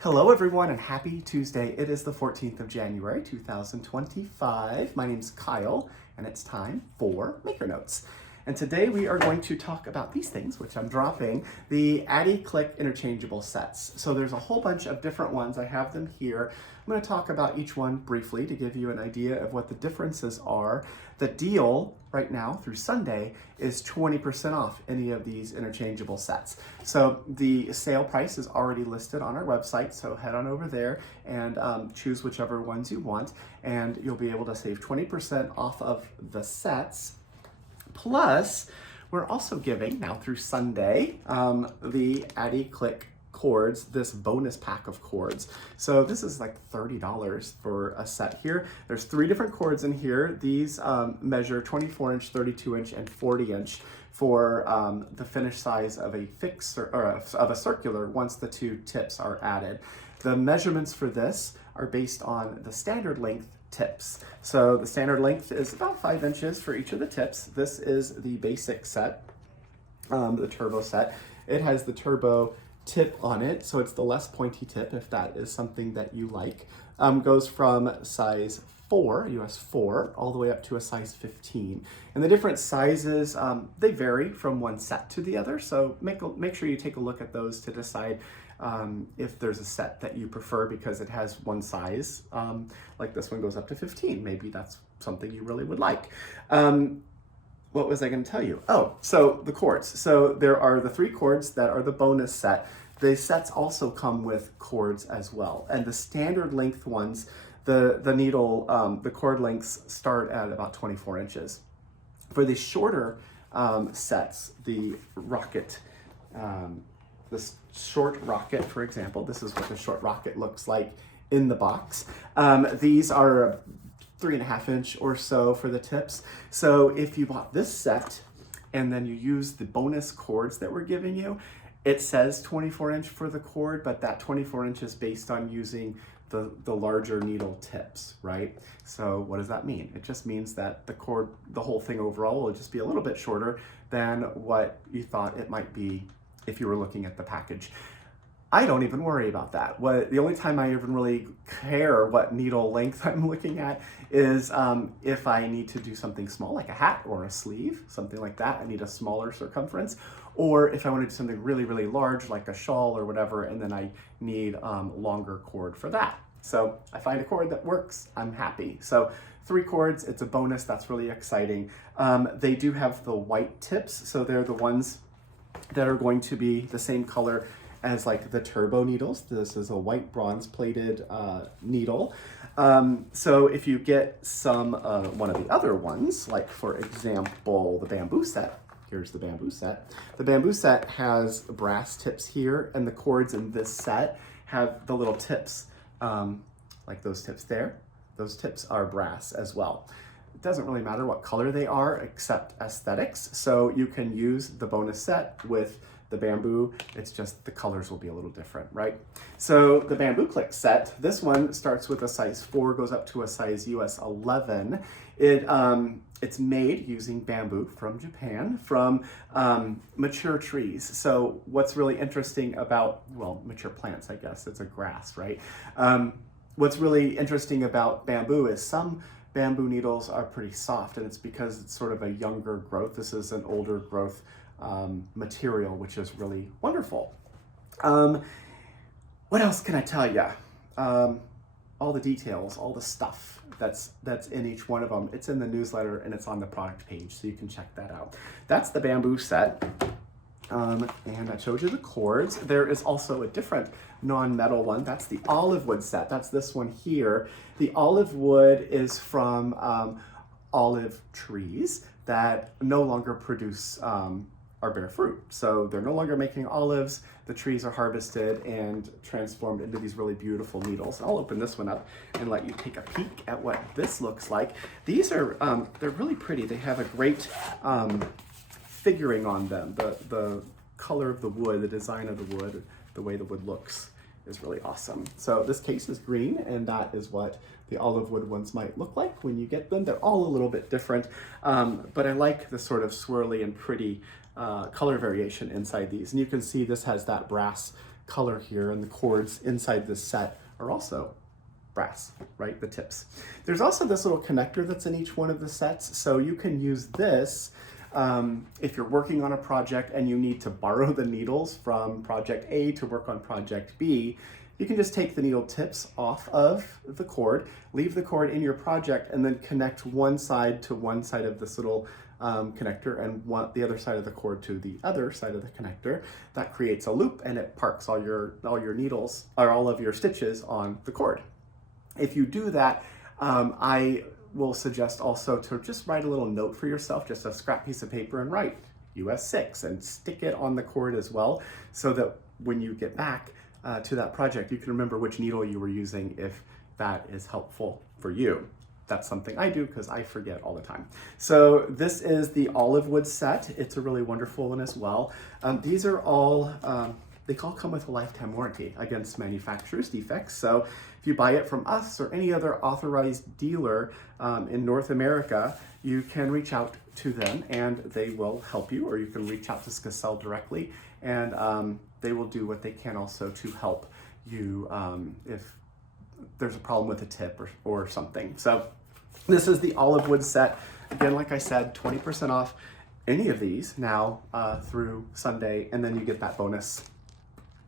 Hello everyone and happy Tuesday. It is the 14th of January 2025. My name's Kyle and it's time for Maker Notes. And today we are going to talk about these things, which I'm dropping, the Addi Click interchangeable sets. So there's a whole bunch of different ones. I have them here. I'm going to talk about each one briefly to give you an idea of what the differences are. The deal right now through Sunday is 20% off any of these interchangeable sets. So the sale price is already listed on our website, so head on over there and choose whichever ones you want, and you'll be able to save 20% off of the sets. Plus, we're also giving, now through Sunday, the Addi Click cords, this bonus pack of cords. So this is like $30 for a set here. There's 3 different cords in here. These measure 24 inch, 32 inch, and 40 inch for the finished size of a fixed or of a circular once the 2 tips are added. The measurements for this are based on the standard length tips. So the standard length is about 5 inches for each of the tips. This is the basic set, the turbo set. It has the turbo tip on it, so it's the less pointy tip if that is something that you like. Goes from size 4, US 4, all the way up to a size 15. And the different sizes, they vary from one set to the other, so make sure you take a look at those to decide if there's a set that you prefer because it has one size, like this one goes up to 15. Maybe that's something you really would like. What was I going to tell you? Oh, so the cords. So there are the 3 cords that are the bonus set. The sets also come with cords as well. And the standard length ones, the needle, the cord lengths start at about 24 inches. For the shorter sets, the rocket, this short rocket, for example, this is what the short rocket looks like in the box. These are 3.5 inch or so for the tips. So if you bought this set and then you use the bonus cords that we're giving you, it says 24 inch for the cord, but that 24 inch is based on using the larger needle tips, right? So what does that mean? It just means that the cord, the whole thing overall will just be a little bit shorter than what you thought it might be if you were looking at the package. I don't even worry about that. The only time I even really care what needle length I'm looking at is if I need to do something small, like a hat or a sleeve, something like that. I need a smaller circumference. Or if I want to do something really, really large, like a shawl or whatever, and then I need longer cord for that. So I find a cord that works, I'm happy. So 3 cords, it's a bonus, that's really exciting. They do have the white tips, so they're the ones that are going to be the same color as like the turbo needles. This is a white bronze plated needle. So if you get some one of the other ones, like for example, the bamboo set, here's the bamboo set. The bamboo set has brass tips here, and the cords in this set have the little tips, like those tips there. Those tips are brass as well. It doesn't really matter what color they are except aesthetics. So you can use the bonus set with the bamboo, it's just the colors will be a little different, right? So the Bamboo Click set, this one starts with a size 4, goes up to a size US 11. It's made using bamboo from Japan, from mature trees. So what's really interesting about, well, mature plants, I guess, it's a grass, right? What's really interesting about bamboo is some bamboo needles are pretty soft, and it's because it's sort of a younger growth. This is an older growth material, which is really wonderful. What else can I tell you? All the details, all the stuff that's in each one of them. It's in the newsletter and it's on the product page, so you can check that out. That's the bamboo set. And I showed you the cords. There is also a different non-metal one. That's the olive wood set. That's this one here. The olive wood is from olive trees that no longer produce or bear fruit. So they're no longer making olives. The trees are harvested and transformed into these really beautiful needles. I'll open this one up and let you take a peek at what this looks like. These are, they're really pretty. They have a great figuring on them. The color of the wood, the design of the wood, the way the wood looks is really awesome. So this case is green, and that is what the olive wood ones might look like when you get them. They're all a little bit different, but I like the sort of swirly and pretty color variation inside these. And you can see this has that brass color here, and the cords inside this set are also brass, right? The tips. There's also this little connector that's in each one of the sets, so you can use this if you're working on a project and you need to borrow the needles from project A to work on project B. You can just take the needle tips off of the cord, leave the cord in your project, and then connect one side to one side of this little connector and the other side of the cord to the other side of the connector. That creates a loop and it parks all your needles, or all of your stitches, on the cord. If you do that, I will suggest also to just write a little note for yourself, just a scrap piece of paper, and write US 6 and stick it on the cord as well, so that when you get back to that project, you can remember which needle you were using if that is helpful for you. That's something I do because I forget all the time. So this is the olive wood set. It's a really wonderful one as well. These are all, they all come with a lifetime warranty against manufacturer's defects. So if you buy it from us or any other authorized dealer in North America, you can reach out to them and they will help you, or you can reach out to Skacel directly, and they will do what they can also to help you if there's a problem with a tip or something. So this is the olive wood set. Again, like I said, 20% off any of these now through Sunday, and then you get that bonus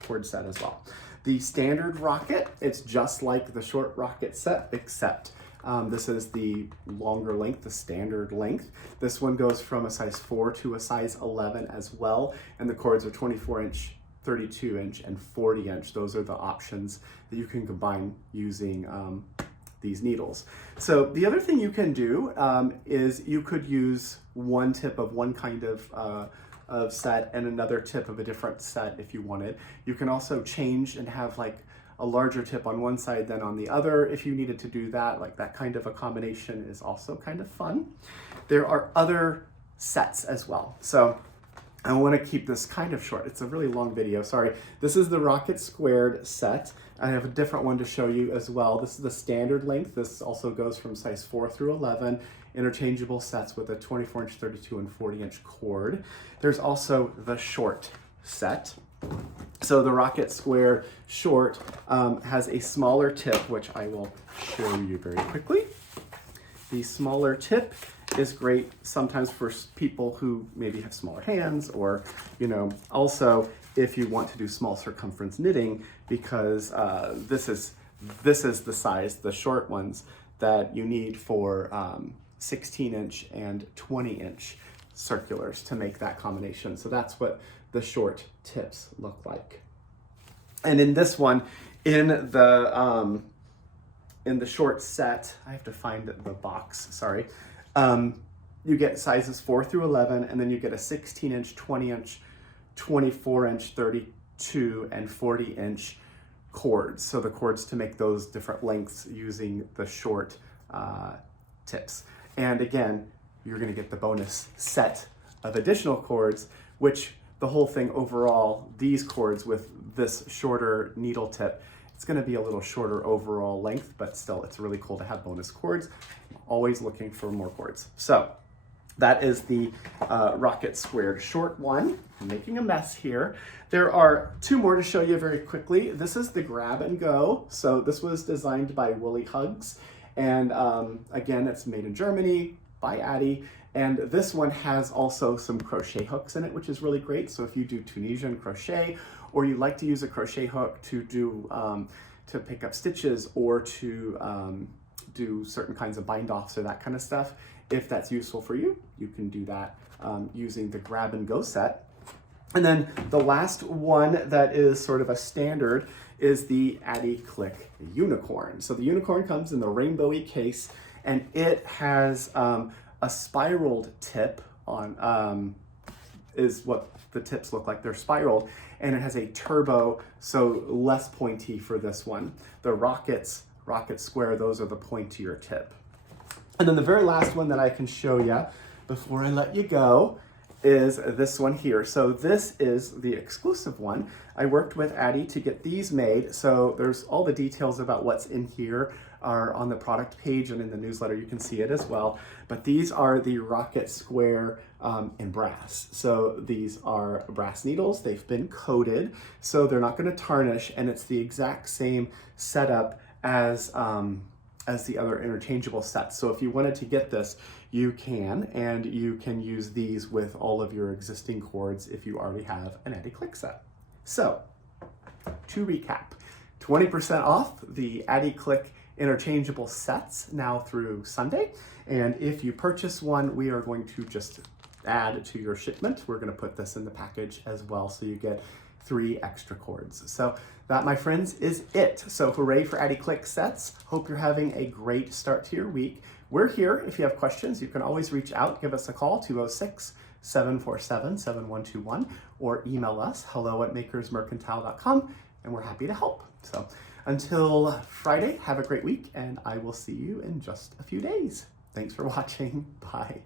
cord set as well. The standard rocket, it's just like the short rocket set, except this is the longer length, the standard length. This one goes from a size 4 to a size 11 as well, and the cords are 24-inch, 32-inch, and 40-inch. Those are the options that you can combine using these needles. So the other thing you can do is you could use one tip of one kind of set and another tip of a different set if you wanted. You can also change and have like a larger tip on one side than on the other if you needed to do that. Like that kind of a combination is also kind of fun. There are other sets as well. So I want to keep this kind of short. It's a really long video, sorry. This is the Rocket Squared set. I have a different one to show you as well. This is the standard length. This also goes from size 4 through 11, interchangeable sets with a 24-inch, 32, and 40-inch cord. There's also the short set. So the Rocket Squared short has a smaller tip, which I will show you very quickly. The smaller tip is great sometimes for people who maybe have smaller hands, or, you know, also if you want to do small circumference knitting, because this is the size, the short ones, that you need for 16-inch and 20-inch circulars to make that combination. So that's what the short tips look like. And in this one, in the short set, I have to find the box, sorry. You get sizes 4 through 11, and then you get a 16-inch, 20-inch, 24-inch, 32, and 40-inch cords. So the cords to make those different lengths using the short tips. And again, you're going to get the bonus set of additional cords, which the whole thing overall, these cords with this shorter needle tip, it's going to be a little shorter overall length, but still it's really cool to have bonus cords. Always looking for more cords. So that is the Rocket Squared short one. I'm making a mess here. There are two more to show you very quickly. This is the Grab and Go. So this was designed by Woolly Hugs. And again, it's made in Germany by Addie. And this one has also some crochet hooks in it, which is really great. So if you do Tunisian crochet, or you like to use a crochet hook to do to pick up stitches, or to do certain kinds of bind offs or that kind of stuff, if that's useful for you, you can do that using the Grab and Go set. And then the last one that is sort of a standard is the Addie Click Unicorn. So the unicorn comes in the rainbowy case, and it has a spiraled tip on, is what the tips look like. They're spiraled, and it has a turbo, so less pointy for this one. The Rocket Square, those are the pointier tip. And then the very last one that I can show you before I let you go is this one here. So this is the exclusive one. I worked with Addie to get these made. So there's all the details about what's in here are on the product page, and in the newsletter you can see it as well. But these are the Rocket Square in brass. So these are brass needles. They've been coated, so they're not going to tarnish, and it's the exact same setup as the other interchangeable sets. So if you wanted to get this, you can, and you can use these with all of your existing cords if you already have an Addi Click set. So to recap, 20% off the Addi Click interchangeable sets now through Sunday. And if you purchase one, we are going to just add to your shipment. We're going to put this in the package as well, so you get 3 extra cords. So that, my friends, is it. So hooray for Addi Click sets. Hope you're having a great start to your week. We're here. If you have questions, you can always reach out. Give us a call, 206-747-7121, or email us, hello@makersmercantile.com, and we're happy to help. So until Friday, have a great week, and I will see you in just a few days. Thanks for watching. Bye.